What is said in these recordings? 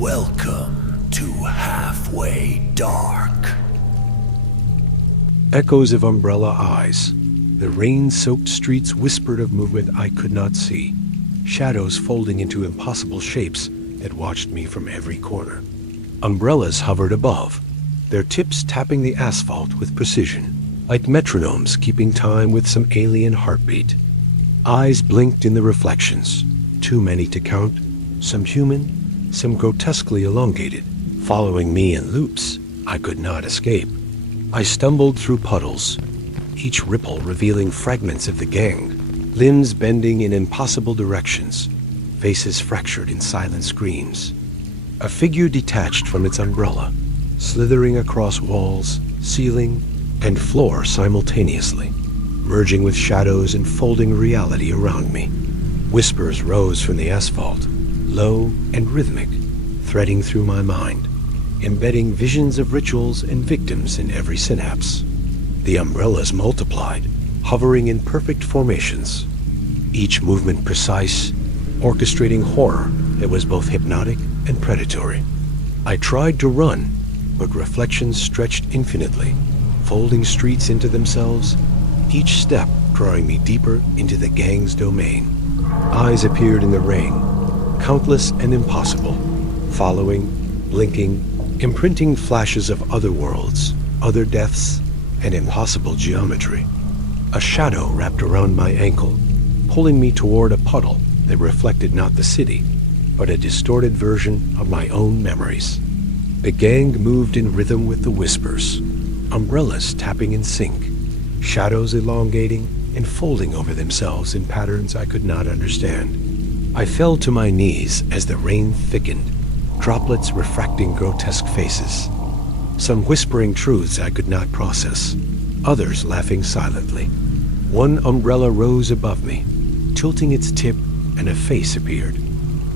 Welcome to Halfway Dark. Echoes of umbrella eyes. The rain-soaked streets whispered of movement I could not see. Shadows folding into impossible shapes that watched me from every corner. Umbrellas hovered above, their tips tapping the asphalt with precision, like metronomes keeping time with some alien heartbeat. Eyes blinked in the reflections, too many to count, some human, some grotesquely elongated, following me in loops I could not escape. I stumbled through puddles, each ripple revealing fragments of the gang, limbs bending in impossible directions, faces fractured in silent screams. A figure detached from its umbrella, slithering across walls, ceiling, and floor simultaneously, merging with shadows and folding reality around me. Whispers rose from the asphalt, low and rhythmic, threading through my mind, embedding visions of rituals and victims in every synapse. The umbrellas multiplied, hovering in perfect formations, each movement precise, orchestrating horror that was both hypnotic and predatory. I tried to run, but reflections stretched infinitely, folding streets into themselves, each step drawing me deeper into the gang's domain. Eyes appeared in the rain, countless and impossible, following, blinking, imprinting flashes of other worlds, other deaths, and impossible geometry. A shadow wrapped around my ankle, pulling me toward a puddle that reflected not the city, but a distorted version of my own memories. The gang moved in rhythm with the whispers, umbrellas tapping in sync, shadows elongating and folding over themselves in patterns I could not understand. I fell to my knees as the rain thickened, droplets refracting grotesque faces. Some whispering truths I could not process, others laughing silently. One umbrella rose above me, tilting its tip, and a face appeared,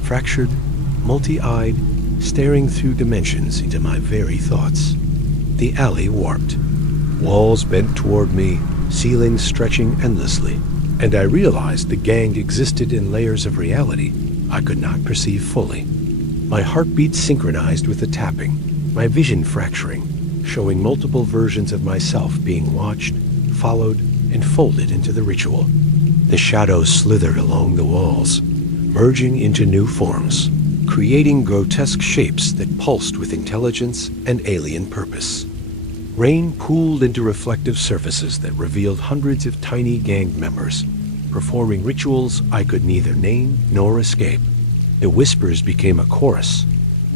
fractured, multi-eyed, staring through dimensions into my very thoughts. The alley warped. Walls bent toward me, ceilings stretching endlessly, and I realized the gang existed in layers of reality I could not perceive fully. My heartbeat synchronized with the tapping, my vision fracturing, showing multiple versions of myself being watched, followed, and folded into the ritual. The shadows slithered along the walls, merging into new forms, creating grotesque shapes that pulsed with intelligence and alien purpose. Rain pooled into reflective surfaces that revealed hundreds of tiny gang members, performing rituals I could neither name nor escape. The whispers became a chorus,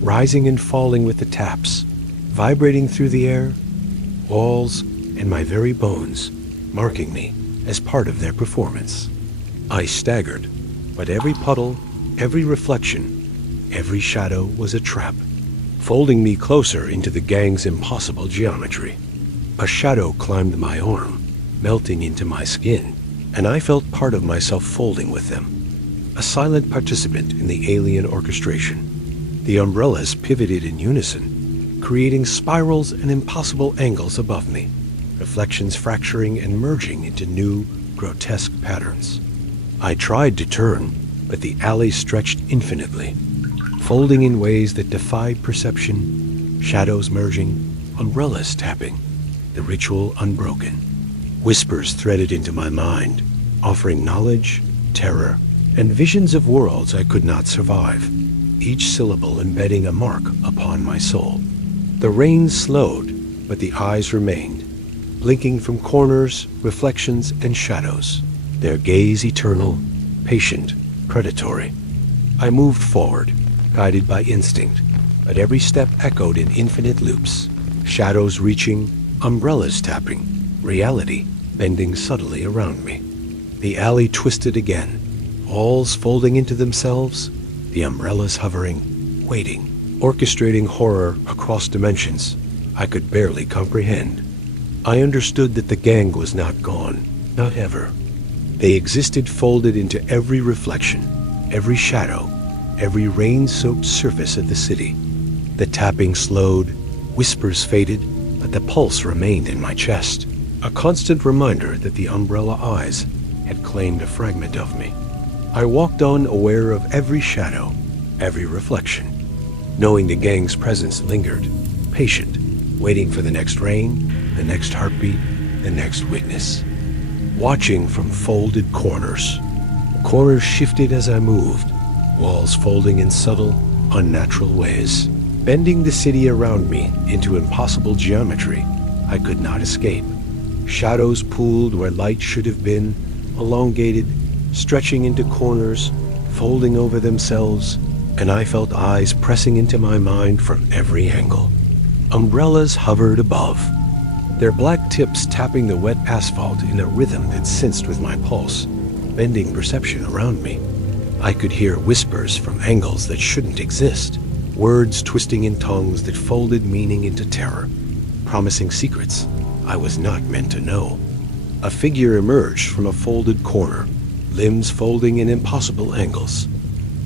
rising and falling with the taps, vibrating through the air, walls, and my very bones, marking me as part of their performance. I staggered, but every puddle, every reflection, every shadow was a trap, folding me closer into the gang's impossible geometry. A shadow climbed my arm, melting into my skin, and I felt part of myself folding with them, a silent participant in the alien orchestration. The umbrellas pivoted in unison, creating spirals and impossible angles above me, reflections fracturing and merging into new, grotesque patterns. I tried to turn, but the alley stretched infinitely, folding in ways that defied perception, shadows merging, umbrellas tapping, the ritual unbroken. Whispers threaded into my mind, offering knowledge, terror, and visions of worlds I could not survive, each syllable embedding a mark upon my soul. The rain slowed, but the eyes remained, blinking from corners, reflections, and shadows, their gaze eternal, patient, predatory. I moved forward, guided by instinct, but every step echoed in infinite loops, shadows reaching, umbrellas tapping, reality bending subtly around me. The alley twisted again, walls folding into themselves, the umbrellas hovering, waiting, orchestrating horror across dimensions I could barely comprehend. I understood that the gang was not gone, not ever. They existed folded into every reflection, every shadow, every rain-soaked surface of the city. The tapping slowed, whispers faded, but the pulse remained in my chest, a constant reminder that the umbrella eyes had claimed a fragment of me. I walked on, aware of every shadow, every reflection, knowing the gang's presence lingered, patient, waiting for the next rain, the next heartbeat, the next witness. Watching from folded corners. Corners shifted as I moved, walls folding in subtle, unnatural ways, bending the city around me into impossible geometry I could not escape. Shadows pooled where light should have been, elongated, stretching into corners, folding over themselves, and I felt eyes pressing into my mind from every angle. Umbrellas hovered above, their black tips tapping the wet asphalt in a rhythm that sensed with my pulse, bending perception around me. I could hear whispers from angles that shouldn't exist, words twisting in tongues that folded meaning into terror, promising secrets I was not meant to know. A figure emerged from a folded corner, limbs folding in impossible angles,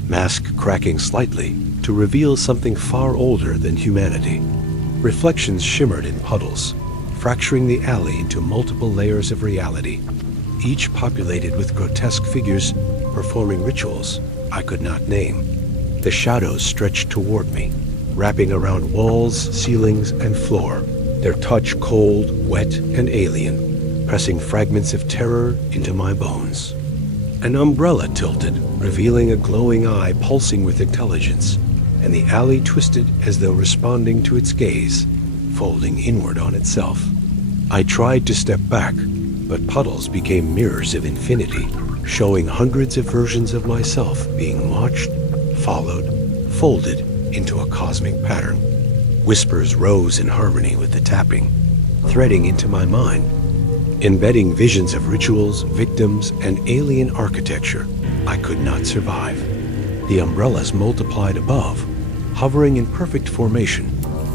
mask cracking slightly to reveal something far older than humanity. Reflections shimmered in puddles, fracturing the alley into multiple layers of reality, each populated with grotesque figures performing rituals I could not name. The shadows stretched toward me, wrapping around walls, ceilings, and floor, their touch cold, wet, and alien, pressing fragments of terror into my bones. An umbrella tilted, revealing a glowing eye pulsing with intelligence, and the alley twisted as though responding to its gaze, folding inward on itself. I tried to step back, but puddles became mirrors of infinity, showing hundreds of versions of myself being watched, followed, folded into a cosmic pattern. Whispers rose in harmony with the tapping, threading into my mind, embedding visions of rituals, victims, and alien architecture I could not survive. The umbrellas multiplied above, hovering in perfect formation,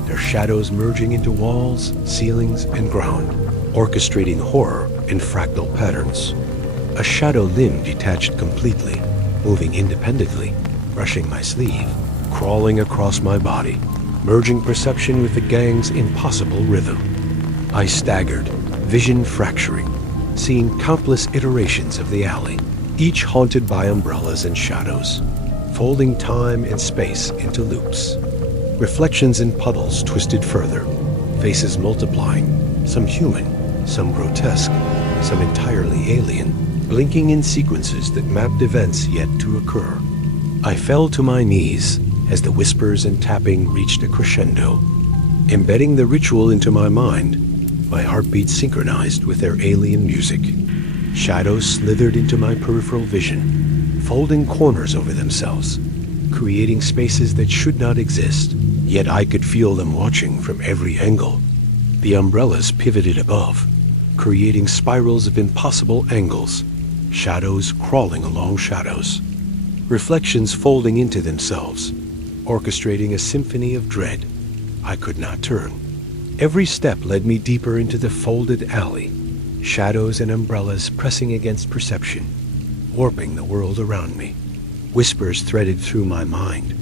their shadows merging into walls, ceilings, and ground, orchestrating horror in fractal patterns. A shadow limb detached completely, moving independently, brushing my sleeve, crawling across my body, merging perception with the gang's impossible rhythm. I staggered, vision fracturing, seeing countless iterations of the alley, each haunted by umbrellas and shadows, folding time and space into loops. Reflections in puddles twisted further, faces multiplying, some human, some grotesque, some entirely alien, blinking in sequences that mapped events yet to occur. I fell to my knees as the whispers and tapping reached a crescendo. Embedding the ritual into my mind, my heartbeat synchronized with their alien music. Shadows slithered into my peripheral vision, folding corners over themselves, creating spaces that should not exist, yet I could feel them watching from every angle. The umbrellas pivoted above, creating spirals of impossible angles, shadows crawling along shadows, reflections folding into themselves, orchestrating a symphony of dread I could not turn. Every step led me deeper into the folded alley, shadows and umbrellas pressing against perception, warping the world around me. Whispers threaded through my mind,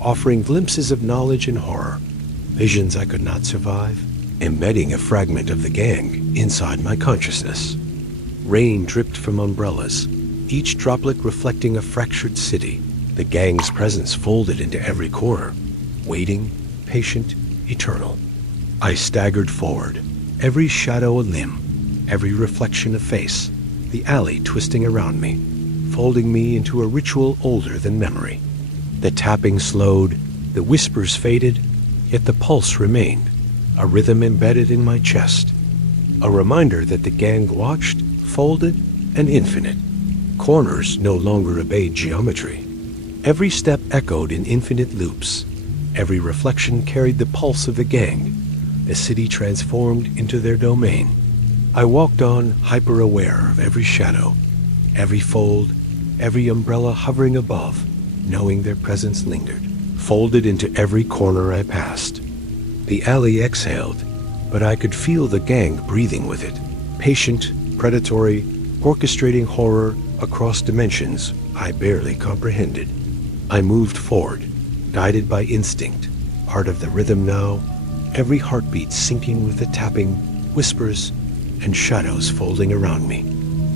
offering glimpses of knowledge and horror, visions I could not survive, embedding a fragment of the gang inside my consciousness. Rain dripped from umbrellas, each droplet reflecting a fractured city. The gang's presence folded into every corner, waiting, patient, eternal. I staggered forward, every shadow a limb, every reflection a face, the alley twisting around me, folding me into a ritual older than memory. The tapping slowed, the whispers faded, yet the pulse remained, a rhythm embedded in my chest, a reminder that the gang watched, folded, and infinite. Corners no longer obeyed geometry. Every step echoed in infinite loops. Every reflection carried the pulse of the gang. The city transformed into their domain. I walked on, hyper-aware of every shadow, every fold, every umbrella hovering above, knowing their presence lingered, folded into every corner I passed. The alley exhaled, but I could feel the gang breathing with it, patient, predatory, orchestrating horror across dimensions I barely comprehended. I moved forward, guided by instinct, part of the rhythm now, every heartbeat syncing with the tapping, whispers, and shadows folding around me.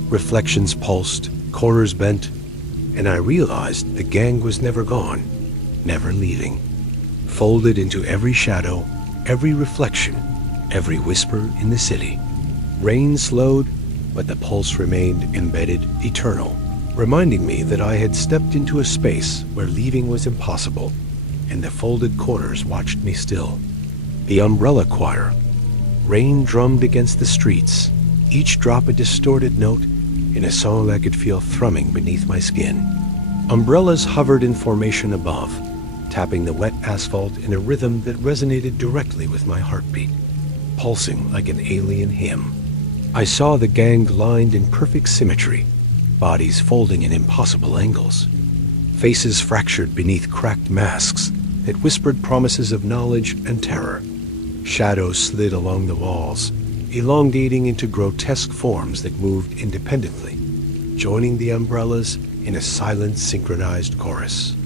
Reflections pulsed, corners bent, and I realized the gang was never gone, never leaving. folded into every shadow, every reflection, every whisper in the city. Rain slowed, but the pulse remained embedded, eternal, reminding me that I had stepped into a space where leaving was impossible, and the folded corners watched me still. The umbrella choir. Rain drummed against the streets, each drop a distorted note in a song I could feel thrumming beneath my skin. Umbrellas hovered in formation above, tapping the wet asphalt in a rhythm that resonated directly with my heartbeat, pulsing like an alien hymn. I saw the gang lined in perfect symmetry, bodies folding in impossible angles, faces fractured beneath cracked masks that whispered promises of knowledge and terror. Shadows slid along the walls, elongating into grotesque forms that moved independently, joining the umbrellas in a silent, synchronized chorus.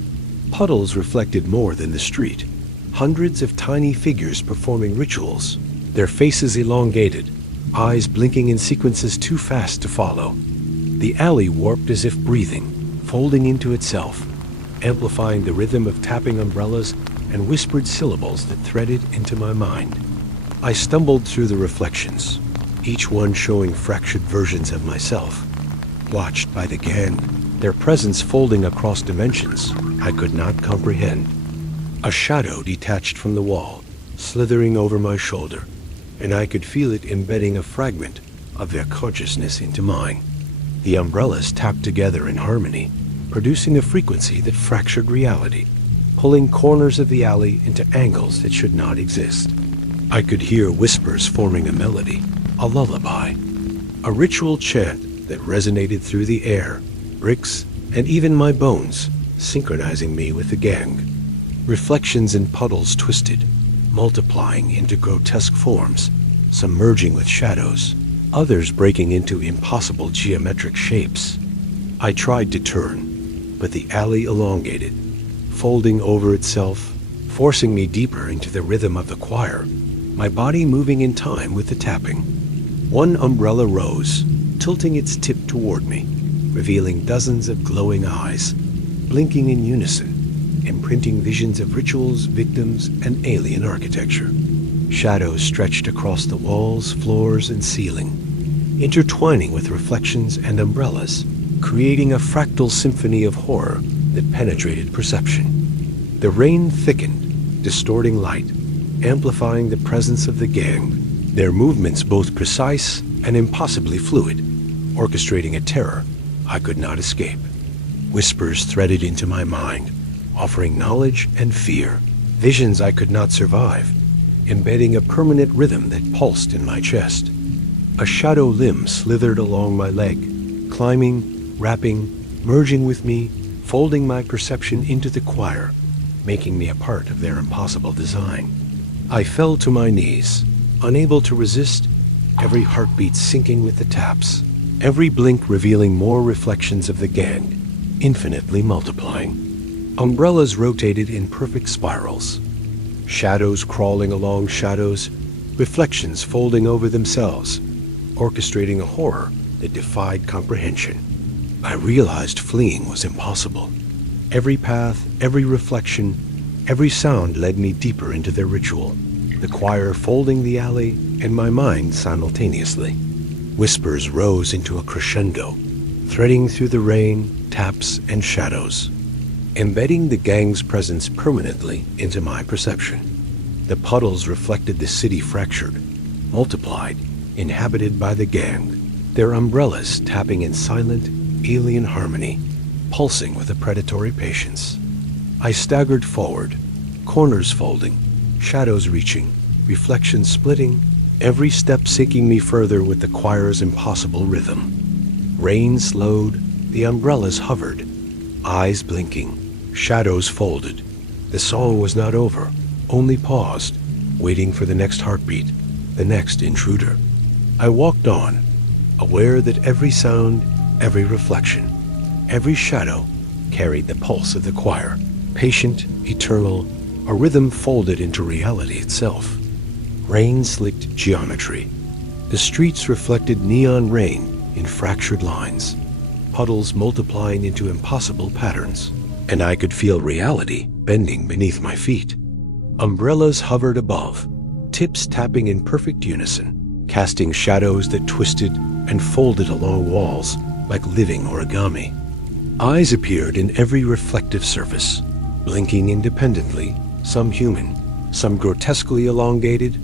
Puddles reflected more than the street, hundreds of tiny figures performing rituals, their faces elongated, eyes blinking in sequences too fast to follow. The alley warped as if breathing, folding into itself, amplifying the rhythm of tapping umbrellas and whispered syllables that threaded into my mind. I stumbled through the reflections, each one showing fractured versions of myself, watched by the gang, their presence folding across dimensions I could not comprehend. A shadow detached from the wall, slithering over my shoulder, and I could feel it embedding a fragment of their consciousness into mine. The umbrellas tapped together in harmony, producing a frequency that fractured reality, pulling corners of the alley into angles that should not exist. I could hear whispers forming a melody, a lullaby, a ritual chant that resonated through the air, bricks, and even my bones, synchronizing me with the gang. Reflections in puddles twisted, multiplying into grotesque forms, some merging with shadows, others breaking into impossible geometric shapes. I tried to turn, but the alley elongated, folding over itself, forcing me deeper into the rhythm of the choir, my body moving in time with the tapping. One umbrella rose, tilting its tip toward me, revealing dozens of glowing eyes, blinking in unison, imprinting visions of rituals, victims, and alien architecture. Shadows stretched across the walls, floors, and ceiling, intertwining with reflections and umbrellas, creating a fractal symphony of horror that penetrated perception. The rain thickened, distorting light, amplifying the presence of the gang, their movements both precise and impossibly fluid, orchestrating a terror I could not escape. Whispers threaded into my mind, offering knowledge and fear, visions I could not survive, embedding a permanent rhythm that pulsed in my chest. A shadow limb slithered along my leg, climbing, wrapping, merging with me, folding my perception into the choir, making me a part of their impossible design. I fell to my knees, unable to resist, every heartbeat syncing with the taps, every blink revealing more reflections of the gang, infinitely multiplying. Umbrellas rotated in perfect spirals, shadows crawling along shadows, reflections folding over themselves, orchestrating a horror that defied comprehension. I realized fleeing was impossible. Every path, every reflection, every sound led me deeper into their ritual, the choir folding the alley and my mind simultaneously. Whispers rose into a crescendo, threading through the rain, taps, and shadows, embedding the gang's presence permanently into my perception. The puddles reflected the city fractured, multiplied, inhabited by the gang, their umbrellas tapping in silent, alien harmony, pulsing with a predatory patience. I staggered forward, corners folding, shadows reaching, reflections splitting, every step sinking me further with the choir's impossible rhythm. Rain slowed, the umbrellas hovered, eyes blinking, shadows folded. The song was not over, only paused, waiting for the next heartbeat, the next intruder. I walked on, aware that every sound, every reflection, every shadow carried the pulse of the choir, patient, eternal, a rhythm folded into reality itself. Rain slicked geometry. The streets reflected neon rain in fractured lines, puddles multiplying into impossible patterns, and I could feel reality bending beneath my feet. Umbrellas hovered above, tips tapping in perfect unison, casting shadows that twisted and folded along walls like living origami. Eyes appeared in every reflective surface, blinking independently, some human, some grotesquely elongated,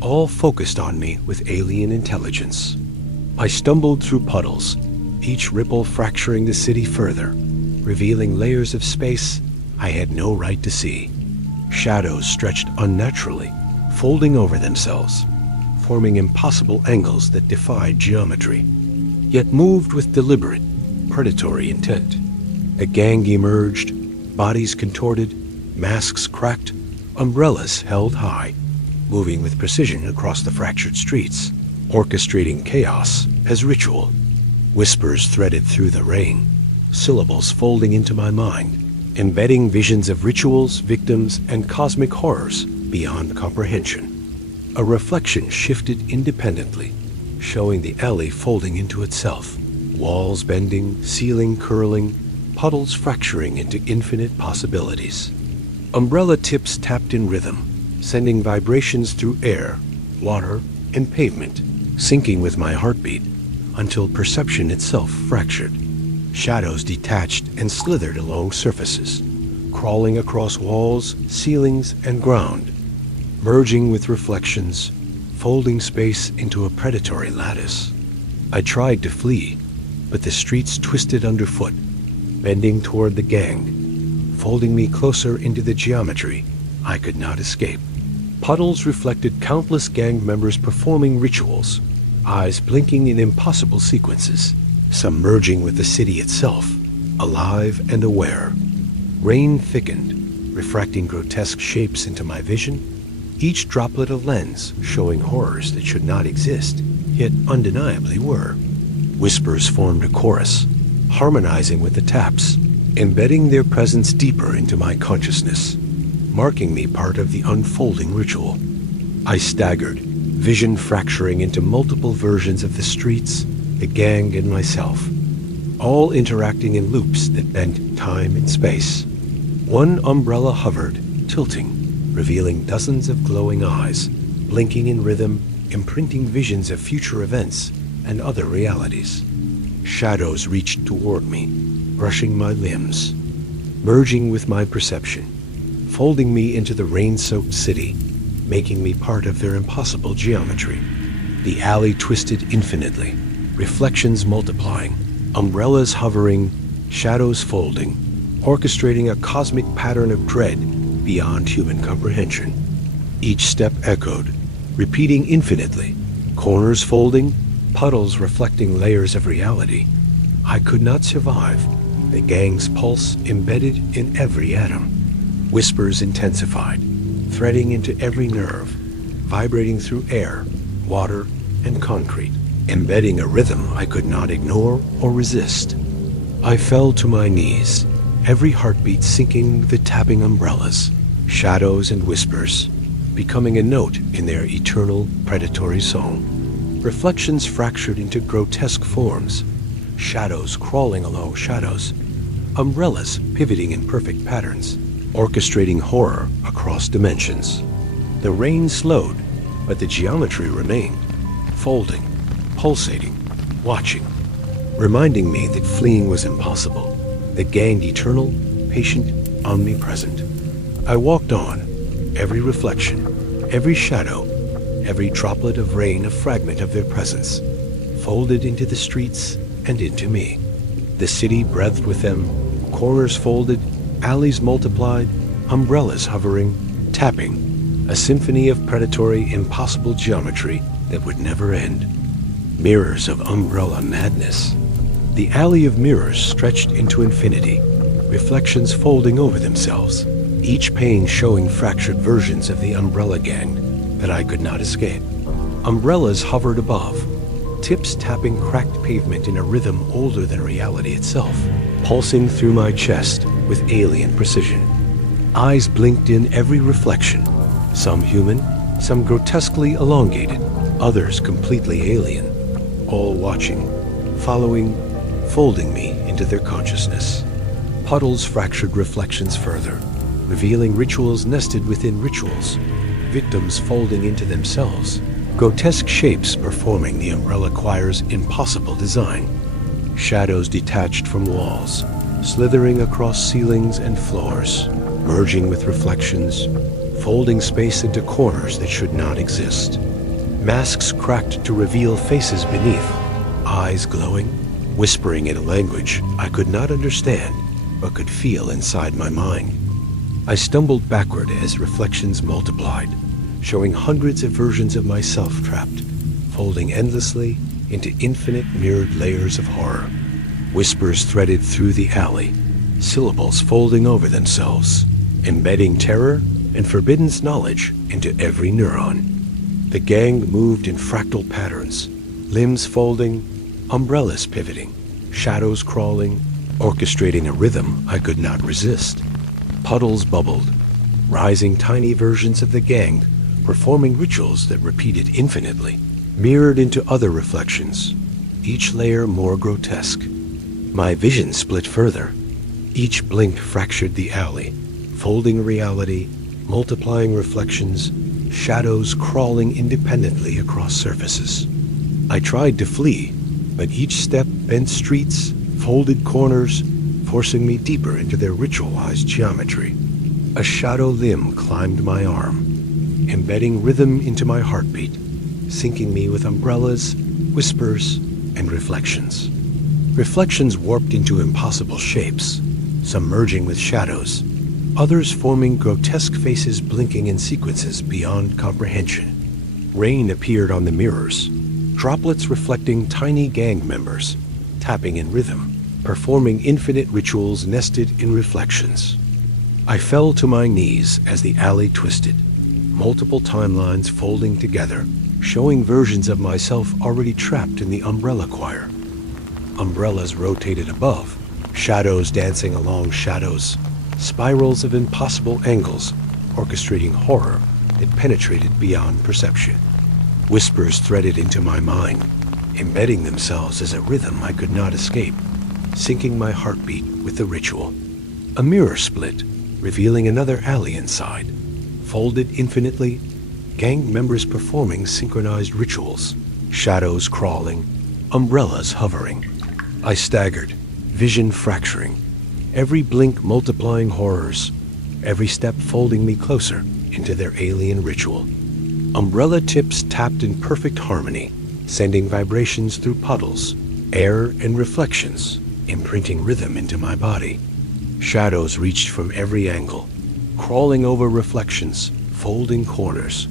all focused on me with alien intelligence. I stumbled through puddles, each ripple fracturing the city further, revealing layers of space I had no right to see. Shadows stretched unnaturally, folding over themselves, forming impossible angles that defied geometry, yet moved with deliberate, predatory intent. A gang emerged, bodies contorted, masks cracked, umbrellas held high, moving with precision across the fractured streets, orchestrating chaos as ritual. Whispers threaded through the rain, syllables folding into my mind, embedding visions of rituals, victims, and cosmic horrors beyond comprehension. A reflection shifted independently, showing the alley folding into itself, walls bending, ceiling curling, puddles fracturing into infinite possibilities. Umbrella tips tapped in rhythm, sending vibrations through air, water, and pavement, syncing with my heartbeat until perception itself fractured. Shadows detached and slithered along surfaces, crawling across walls, ceilings, and ground, merging with reflections, folding space into a predatory lattice. I tried to flee, but the streets twisted underfoot, bending toward the gang, folding me closer into the geometry I could not escape. Puddles reflected countless gang members performing rituals, eyes blinking in impossible sequences, some merging with the city itself, alive and aware. Rain thickened, refracting grotesque shapes into my vision, each droplet a lens showing horrors that should not exist, yet undeniably were. Whispers formed a chorus, harmonizing with the taps, embedding their presence deeper into my consciousness, marking me part of the unfolding ritual. I staggered, vision fracturing into multiple versions of the streets, the gang, and myself, all interacting in loops that bent time and space. One umbrella hovered, tilting, revealing dozens of glowing eyes, blinking in rhythm, imprinting visions of future events and other realities. Shadows reached toward me, brushing my limbs, merging with my perception, folding me into the rain-soaked city, making me part of their impossible geometry. The alley twisted infinitely, reflections multiplying, umbrellas hovering, shadows folding, orchestrating a cosmic pattern of dread beyond human comprehension. Each step echoed, repeating infinitely, corners folding, puddles reflecting layers of reality. I could not survive, the gang's pulse embedded in every atom. Whispers intensified, threading into every nerve, vibrating through air, water, and concrete, embedding a rhythm I could not ignore or resist. I fell to my knees, every heartbeat syncing with the tapping umbrellas, shadows and whispers, becoming a note in their eternal predatory song. Reflections fractured into grotesque forms, shadows crawling along shadows, umbrellas pivoting in perfect patterns, orchestrating horror across dimensions. The rain slowed, but the geometry remained, folding, pulsating, watching, reminding me that fleeing was impossible, the gang eternal, patient, omnipresent. I walked on, every reflection, every shadow, every droplet of rain a fragment of their presence, folded into the streets and into me. The city breathed with them, corners folded, alleys multiplied, umbrellas hovering, tapping, a symphony of predatory, impossible geometry that would never end. Mirrors of umbrella madness. The alley of mirrors stretched into infinity, reflections folding over themselves, each pane showing fractured versions of the umbrella gang that I could not escape. Umbrellas hovered above, tips tapping cracked pavement in a rhythm older than reality itself, pulsing through my chest with alien precision. Eyes blinked in every reflection, some human, some grotesquely elongated, others completely alien, all watching, following, folding me into their consciousness. Puddles fractured reflections further, revealing rituals nested within rituals, victims folding into themselves, grotesque shapes performing the umbrella choir's impossible design, shadows detached from walls, slithering across ceilings and floors, merging with reflections, folding space into corners that should not exist. Masks cracked to reveal faces beneath, eyes glowing, whispering in a language I could not understand but could feel inside my mind. I stumbled backward as reflections multiplied, showing hundreds of versions of myself trapped, folding endlessly into infinite mirrored layers of horror. Whispers threaded through the alley, syllables folding over themselves, embedding terror and forbidden knowledge into every neuron. The gang moved in fractal patterns, limbs folding, umbrellas pivoting, shadows crawling, orchestrating a rhythm I could not resist. Puddles bubbled, rising tiny versions of the gang, performing rituals that repeated infinitely, mirrored into other reflections, each layer more grotesque. My vision split further. Each blink fractured the alley, folding reality, multiplying reflections, shadows crawling independently across surfaces. I tried to flee, but each step bent streets, folded corners, forcing me deeper into their ritualized geometry. A shadow limb climbed my arm, embedding rhythm into my heartbeat, syncing me with umbrellas, whispers, and reflections. Reflections warped into impossible shapes, some merging with shadows, others forming grotesque faces blinking in sequences beyond comprehension. Rain appeared on the mirrors, droplets reflecting tiny gang members, tapping in rhythm, performing infinite rituals nested in reflections. I fell to my knees as the alley twisted, multiple timelines folding together, showing versions of myself already trapped in the umbrella choir. Umbrellas rotated above, shadows dancing along shadows, spirals of impossible angles, orchestrating horror that penetrated beyond perception. Whispers threaded into my mind, embedding themselves as a rhythm I could not escape, syncing my heartbeat with the ritual. A mirror split, revealing another alley inside. Folded infinitely, gang members performing synchronized rituals, shadows crawling, umbrellas hovering. I staggered, vision fracturing, every blink multiplying horrors, every step folding me closer into their alien ritual. Umbrella tips tapped in perfect harmony, sending vibrations through puddles, air, and reflections, imprinting rhythm into my body. Shadows reached from every angle, crawling over reflections, folding corners,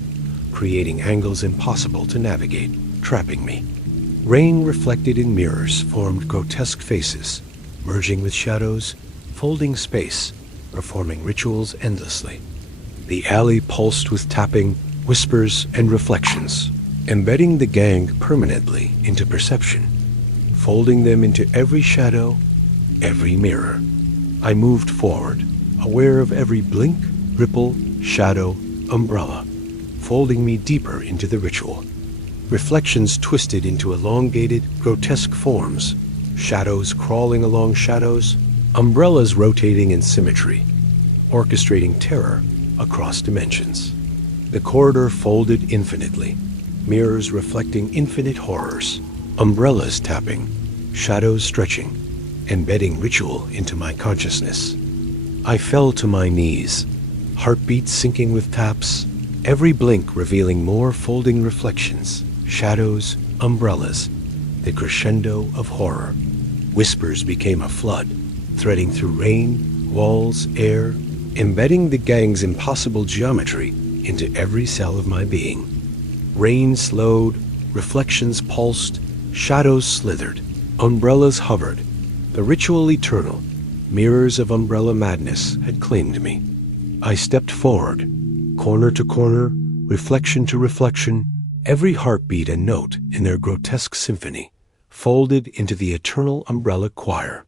creating angles impossible to navigate, trapping me. Rain reflected in mirrors formed grotesque faces, merging with shadows, folding space, performing rituals endlessly. The alley pulsed with tapping, whispers, and reflections, embedding the gang permanently into perception, folding them into every shadow, every mirror. I moved forward, aware of every blink, ripple, shadow, umbrella, folding me deeper into the ritual. Reflections twisted into elongated, grotesque forms, shadows crawling along shadows, umbrellas rotating in symmetry, orchestrating terror across dimensions. The corridor folded infinitely, mirrors reflecting infinite horrors, umbrellas tapping, shadows stretching, embedding ritual into my consciousness. I fell to my knees, heartbeat syncing with taps, every blink revealing more folding reflections, shadows, umbrellas, the crescendo of horror. Whispers became a flood, threading through rain, walls, air, embedding the gang's impossible geometry into every cell of my being. Rain slowed, reflections pulsed, shadows slithered, umbrellas hovered. The ritual eternal, mirrors of umbrella madness had claimed me. I stepped forward, corner to corner, reflection to reflection, every heartbeat and note in their grotesque symphony, folded into the eternal umbrella choir.